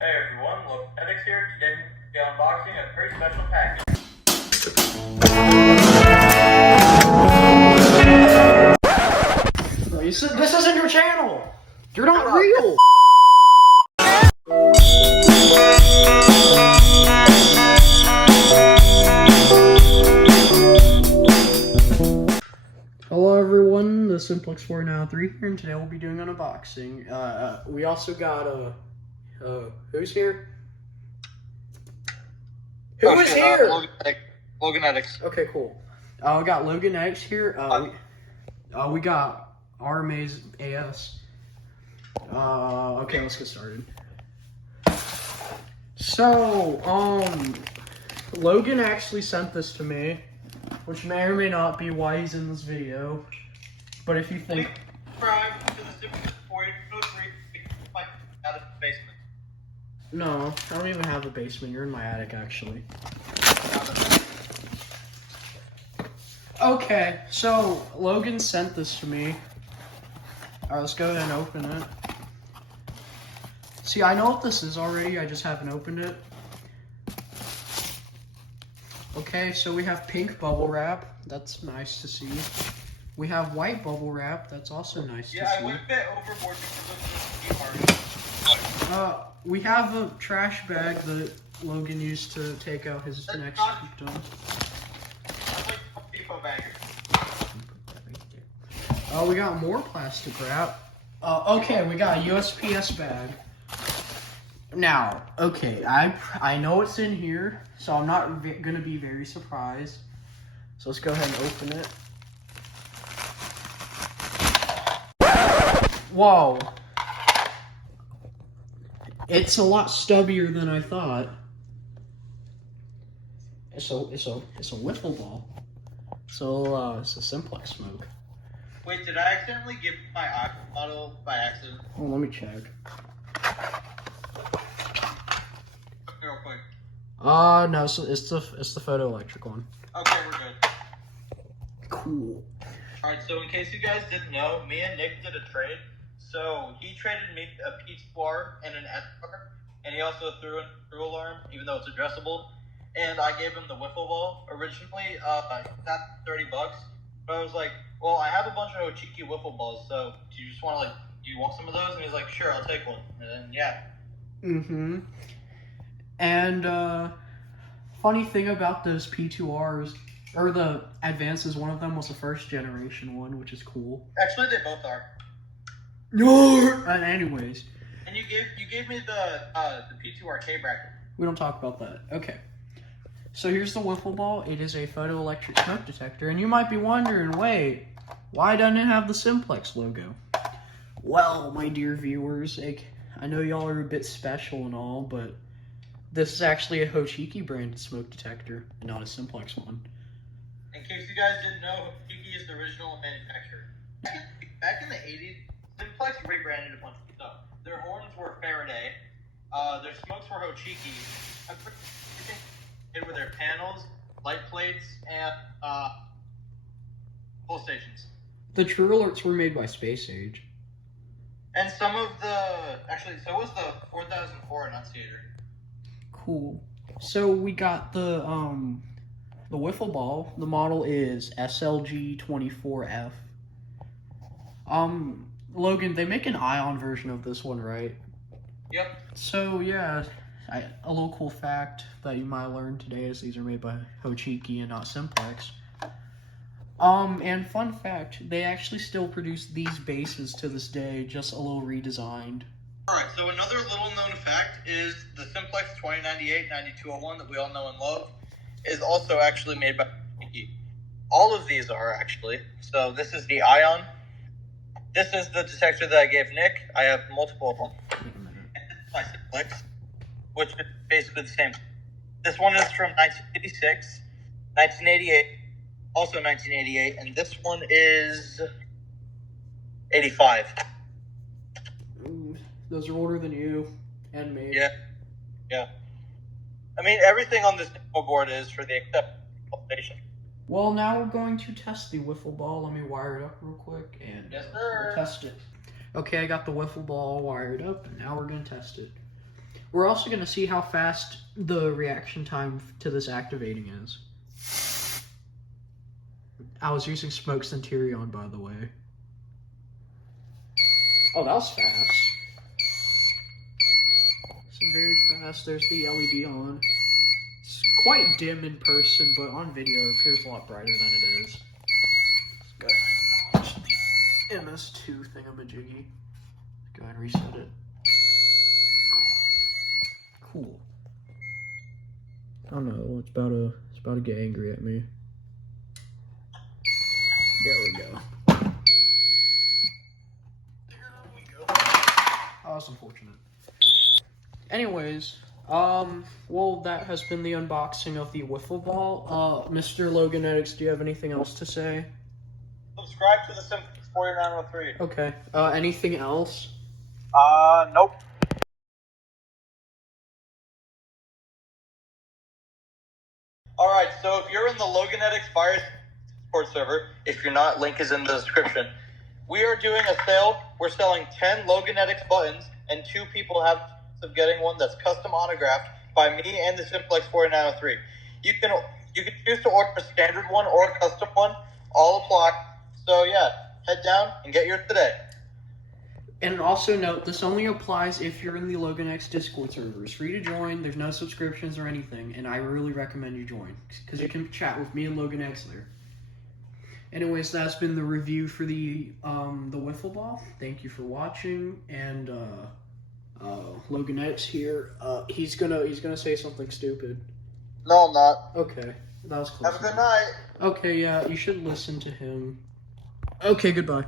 Hey everyone, Loganetics here. Today we'll be unboxing a very special package. This isn't your channel! You're not real! Hello everyone, the Simplex 493 here, and today we'll be doing an unboxing. We also got, who's here? Who is here? Loganetics. Okay, cool. We got Loganetics here. We got RMA's AS. Okay, let's get started. So, Logan actually sent this to me, which may or may not be why he's in this video. But if you think... Subscribe to the Simplex 493 out of the basement. No, I don't even have a basement. You're in my attic, actually. Okay, so Logan sent this to me. Alright, let's go ahead and open it. See, I know what this is already, I just haven't opened it. Okay, so we have pink bubble wrap. That's nice to see. We have white bubble wrap. That's also nice to see. Yeah, I went a bit overboard because of the hard. We have a trash bag that Logan used to take out his next victim. We got more plastic wrap. Okay, we got a USPS bag. Now, okay, I know what's in here, so I'm not gonna be very surprised. So let's go ahead and open it. Whoa. It's a lot stubbier than I thought. It's a wiffle ball. So it's a Simplex smoke. Wait, did I accidentally give my iPhone model by accident? Oh, let me check. Real quick. No, so it's the photoelectric one. Okay, we're good. Cool. Alright, so in case you guys didn't know, me and Nick did a trade. So he traded me a P2R and an S-bar, and he also threw in a screw alarm, even though it's addressable. And I gave him the wiffle ball. Originally, that's $30. But I was like, well, I have a bunch of Ochiki wiffle balls, so do you just want to, do you want some of those? And he's like, sure, I'll take one. And then, yeah. Mm-hmm. And, funny thing about those P2Rs, or the Advances, one of them was the first generation one, which is cool. Actually, they both are. No. Anyways. And you gave me the P2R K bracket. We don't talk about that. Okay. So here's the wiffle ball. It is a photoelectric smoke detector, and you might be wondering, wait, why doesn't it have the Simplex logo? Well, my dear viewers, I know y'all are a bit special and all, but this is actually a Hochiki branded smoke detector, and not a Simplex one. In case you guys didn't know, Hochiki is the original manufacturer. Back in the 80s, Simplex rebranded a bunch of stuff. Their horns were Faraday, their smokes were Hochiki. Everything did with their panels, light plates, and pull stations. The True Alerts were made by Space Age. And some of actually, so was the 4004 Annunciator. Cool. So we got the wiffle ball. The model is SLG24F. Logan, they make an ion version of this one, right? Yep. So yeah, a little cool fact that you might learn today is these are made by Hochiki and not Simplex. And fun fact, they actually still produce these bases to this day, just a little redesigned. Alright, so another little known fact is the Simplex 2098-9201 that we all know and love is also actually made by Hochiki. All of these are actually. So this is the Ion. This is the detector that I gave Nick. I have multiple of them. And this is my Simplex, which is basically the same. This one is from 1986, 1988, also 1988, and this one is 85. Those are older than you and me. Yeah. I mean, everything on this board is for the acceptance station. Well, now we're going to test the wiffle ball. Let me wire it up real quick and we'll test it. Okay, I got the wiffle ball wired up, and now we're going to test it. We're also going to see how fast the reaction time to this activating is. I was using Smoke Centurion, by the way. Oh, that was fast. It's very fast. There's the LED on. It's quite dim in person, but on video it appears a lot brighter than it is. Let's go ahead and launch the MS2 thingamajiggy. Go ahead and reset it. Cool. I don't know. It's about to get angry at me. There we go. Oh, that's unfortunate. Anyways, well, that has been the unboxing of the wiffle ball. Mr. Loganetics, do you have anything else to say? Subscribe to the Simplex 4903. Okay. Anything else? Nope. Alright, so if you're in the Loganetics Fire Discord server, if you're not, link is in the description. We are doing a sale. We're selling 10 Loganetics buttons, and 2 people have the chance of getting one that's custom autographed by me and the Simplex 4903. You can choose to order a standard one or a custom one. All apply. So yeah, head down and get yours today. And also note, this only applies if you're in the Loganetics Discord server. It's free to join. There's no subscriptions or anything, and I really recommend you join because you can chat with me and Loganetics there. Anyways, that's been the review for the wiffle ball. Thank you for watching, and Loganetics here. He's gonna say something stupid. No, I'm not. Okay, that was close. Have a good night. Okay, yeah, you should listen to him. Okay, goodbye.